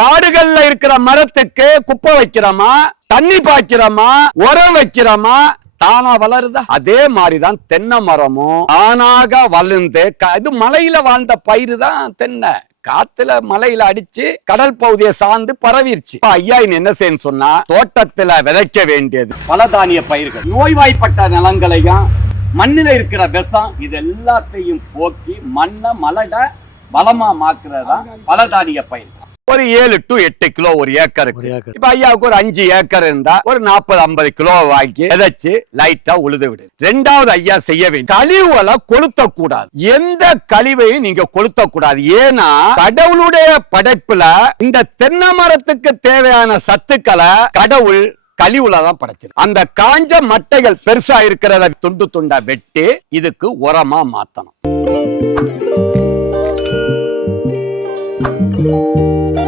காடுகள்ல இருக்கிற மரத்துக்கு குப்பை வைக்கிறோமா? தண்ணி பாய்க்கிறோமா? உரம் வைக்கிறோமா? தானா வளருதா? அதே மாதிரிதான் தென்னை மரமும் தானாக வளர்ந்து க- இது மலையில வாழ்ந்த பயிர் தான் தென்னை. காத்துல மலையில அடிச்சு கடல் பகுதியை சார்ந்து பரவிருச்சு. ஐயா என்ன செய்யணும் சொன்னா தோட்டத்துல விதைக்க வேண்டியது. பலதானிய பயிர்கள். நோய்வாய்ப்பட்ட நிலங்களையும் மண்ணில இருக்கிற விஷம் இது எல்லாத்தையும் போக்கி மண்ணை மலட பலமா மாக்குறதா பலதானிய பயிர்கள். ஒரு ஏழு டு எட்டு கிலோ ஒரு ஏக்கர். இப்ப ஐயாவுக்கு ஒரு அஞ்சு ஏக்கர் இருந்தா ஒரு நாற்பது ஐம்பது கிலோ வாங்கி விதைச்சு லைட்டா உழுது விடு. ரெண்டாவது ஐயா செய்ய வேண்டும் கழிவுகளை கொளுத்த கூடாது எந்த கழிவையும் நீங்க கொளுத்த கூடாது ஏன்னா கடவுளுடைய படைப்புல இந்த தென்னை மரத்துக்கு தேவையான சத்துக்களை கடவுள் கழிவுல தான் படைச்சது அந்த காஞ்ச மட்டைகள் பெருசா இருக்கிறத துண்டு துண்டா வெட்டி இதுக்கு உரமா மாத்தணும். Música